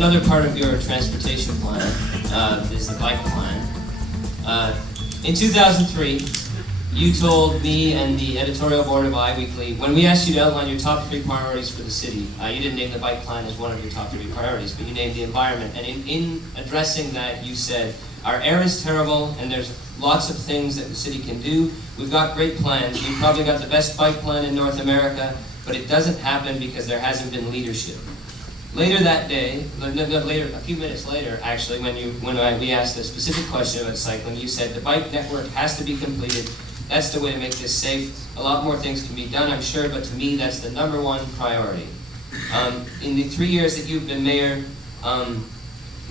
another part of your transportation plan is the bike plan. In 2003, you told me and the editorial board of iWeekly, when we asked you to outline your top 3 priorities for the city, you didn't name the bike plan as one of your top 3 priorities, but you named the environment. And in addressing that, you said, our air is terrible and there's lots of things that the city can do. We've got great plans. We've probably got the best bike plan in North America, but it doesn't happen because there hasn't been leadership. Later that day, a few minutes later, actually, when we asked a specific question about cycling, you said the bike network has to be completed. That's the way to make this safe. A lot more things can be done, I'm sure, but to me, that's the #1 priority. In the 3 years that you've been mayor,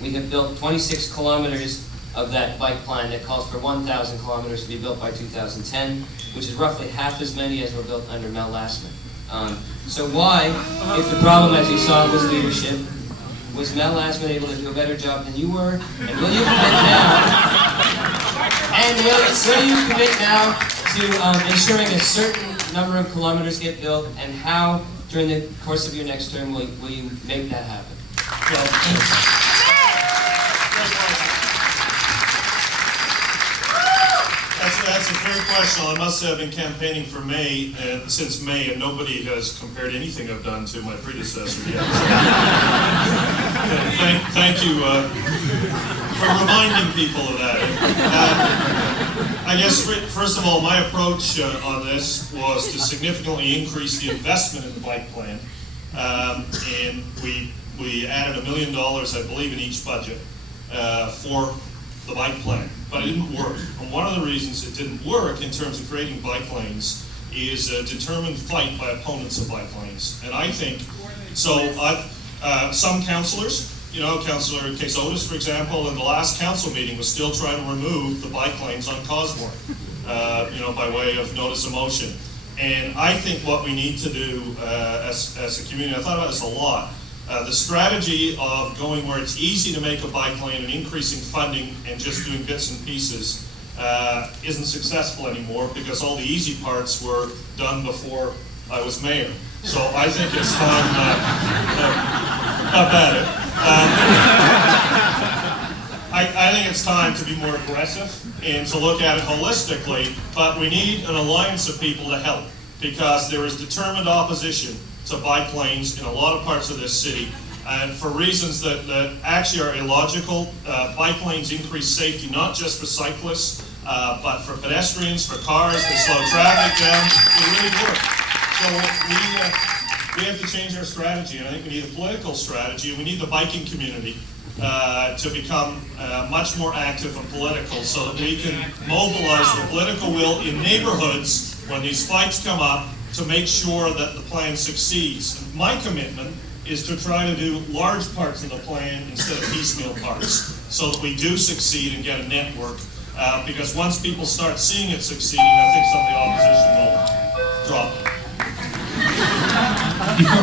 we have built 26 kilometers of that bike plan that calls for 1,000 kilometers to be built by 2010, which is roughly half as many as were built under Mel Lastman. So why, if the problem, as you saw, was leadership, was Mel Lastman able to do a better job than you were? And will you commit now? And will you commit now to ensuring a certain number of kilometers get built? And how, during the course of your next term, will you make that happen? That's a fair question. I must say I've been campaigning for May since May, and nobody has compared anything I've done to my predecessor yet. Thank you for reminding people of that. I guess first of all, my approach on this was to significantly increase the investment in the bike plan, and we added $1 million, I believe, in each budget for the bike plan, but it didn't work. And one of the reasons it didn't work in terms of creating bike lanes is a determined fight by opponents of bike lanes. And I think, so some councillors, Councillor Casotis, for example, in the last council meeting was still trying to remove the bike lanes on Cosmore, by way of notice of motion. And I think what we need to do as a community, I thought about this a lot, the strategy of going where it's easy to make a bike lane and increasing funding and just doing bits and pieces isn't successful anymore because all the easy parts were done before I was mayor. So I think it's time, not bad. I think it's time to be more aggressive and to look at it holistically, but we need an alliance of people to help because there is determined opposition to bike lanes in a lot of parts of this city, and for reasons that actually are illogical. Bike lanes increase safety not just for cyclists, but for pedestrians, for cars, they slow traffic down. They really work. So we have to change our strategy, and I think we need a political strategy, and we need the biking community to become much more active and political so that we can mobilize the political will in neighborhoods when these fights come up to make sure that the plan succeeds. My commitment is to try to do large parts of the plan instead of piecemeal parts so that we do succeed and get a network. Because once people start seeing it succeeding, I think some of the opposition will drop.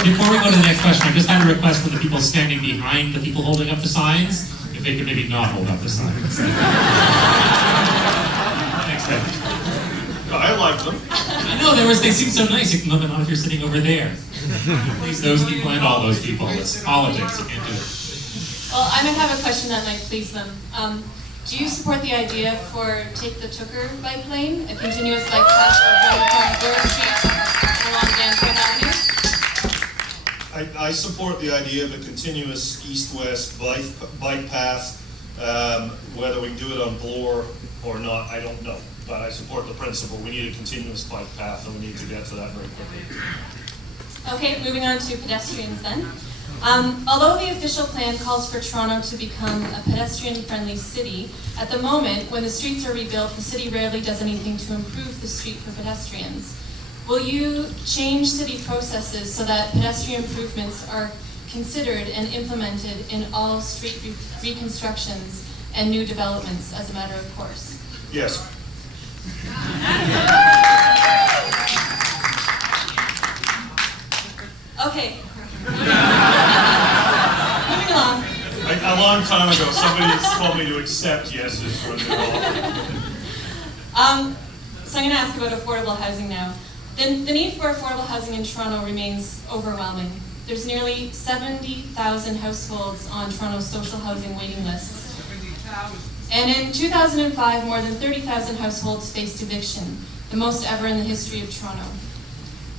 Before we go to the next question, I just had a request for the people standing behind the people holding up the signs, if they could maybe not hold up the signs. Thanks, Ben. I like them. I know, they seem so nice. You can let them on if you're sitting over there. Please those people and all those people. It's politics, you can't do it. Well, I might have a question that might please them. Do you support the idea for Take the Tooker bike lane, a continuous bike path running from Bloor Street along Danforth Avenue? I support the idea of a continuous east-west bike path. Whether we can do it on Bloor or not, I don't know. But I support the principle. We need a continuous bike path, and we need to get to that very quickly. Okay, moving on to pedestrians then. Although the official plan calls for Toronto to become a pedestrian-friendly city, at the moment, when the streets are rebuilt, the city rarely does anything to improve the street for pedestrians. Will you change city processes so that pedestrian improvements are considered and implemented in all street reconstructions and new developments as a matter of course? Yes. Okay. Moving along. A long time ago, somebody told me to accept yeses for the law. So I'm going to ask about affordable housing now. The need for affordable housing in Toronto remains overwhelming. there's nearly 70,000 households on Toronto's social housing waiting lists. And in 2005, more than 30,000 households faced eviction, the most ever in the history of Toronto.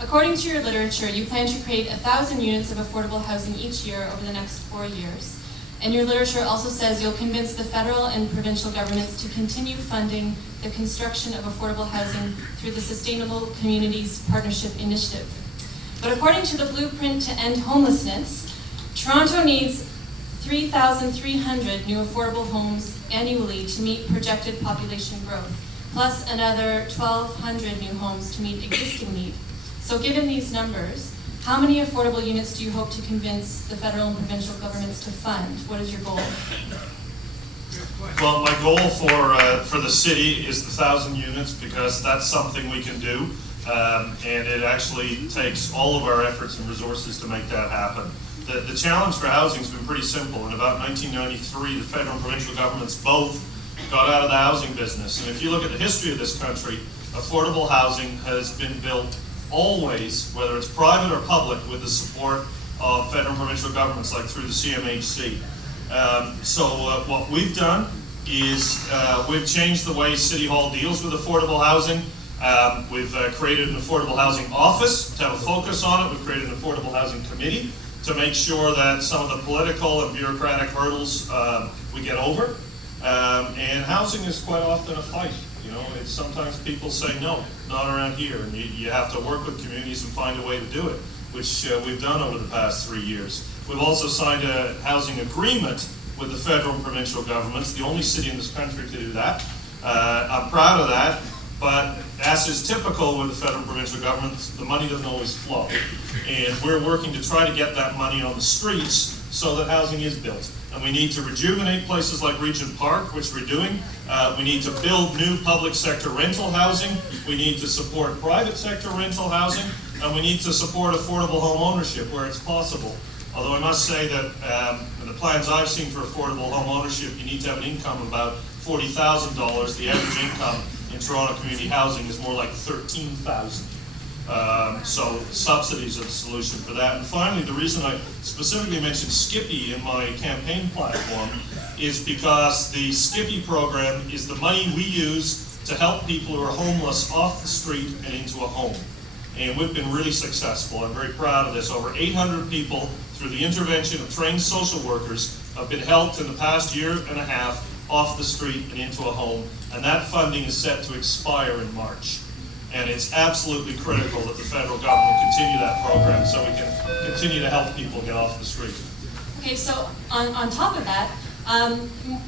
According to your literature, you plan to create 1,000 units of affordable housing each year over the next 4 years. And your literature also says you'll convince the federal and provincial governments to continue funding the construction of affordable housing through the Sustainable Communities Partnership Initiative. But according to the blueprint to end homelessness, Toronto needs 3,300 new affordable homes annually to meet projected population growth, plus another 1,200 new homes to meet existing need. So given these numbers, how many affordable units do you hope to convince the federal and provincial governments to fund? What is your goal? Well, my goal for the city is the 1,000 units, because that's something we can do. And it actually takes all of our efforts and resources to make that happen. The challenge for housing has been pretty simple. In about 1993, the federal and provincial governments both got out of the housing business. And if you look at the history of this country, affordable housing has been built always, whether it's private or public, with the support of federal and provincial governments, like through the CMHC. What we've done is we've changed the way City Hall deals with affordable housing. We've created an affordable housing office to have a focus on it. We've created an affordable housing committee to make sure that some of the political and bureaucratic hurdles we get over. And housing is quite often a fight. You know, it's sometimes people say, no, not around here. And you have to work with communities and find a way to do it, which we've done over the past 3 years. We've also signed a housing agreement with the federal and provincial governments, the only city in this country to do that. I'm proud of that. But as is typical with the federal and provincial governments, the money doesn't always flow. And we're working to try to get that money on the streets so that housing is built. And we need to rejuvenate places like Regent Park, which we're doing. We need to build new public sector rental housing. We need to support private sector rental housing. And we need to support affordable home ownership where it's possible. Although I must say that in the plans I've seen for affordable home ownership, you need to have an income of about $40,000. The average income in Toronto community housing is more like $13,000. So subsidies are the solution for that. And finally, the reason I specifically mentioned Skippy in my campaign platform is because the Skippy program is the money we use to help people who are homeless off the street and into a home. And we've been really successful. I'm very proud of this. Over 800 people, through the intervention of trained social workers, have been helped in the past year and a half off the street and into a home. And that funding is set to expire in March. And it's absolutely critical that the federal government continue that program so we can continue to help people get off the street. Okay, so on top of that,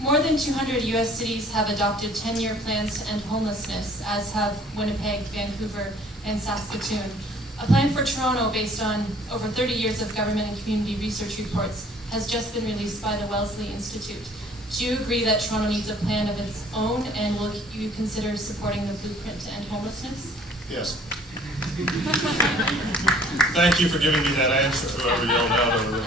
more than 200 U.S. cities have adopted 10-year plans to end homelessness, as have Winnipeg, Vancouver, and Saskatoon. A plan for Toronto based on over 30 years of government and community research reports has just been released by the Wellesley Institute. Do you agree that Toronto needs a plan of its own, and will you consider supporting the blueprint to end homelessness? Yes. Thank you for giving me that answer, whoever yelled out over it.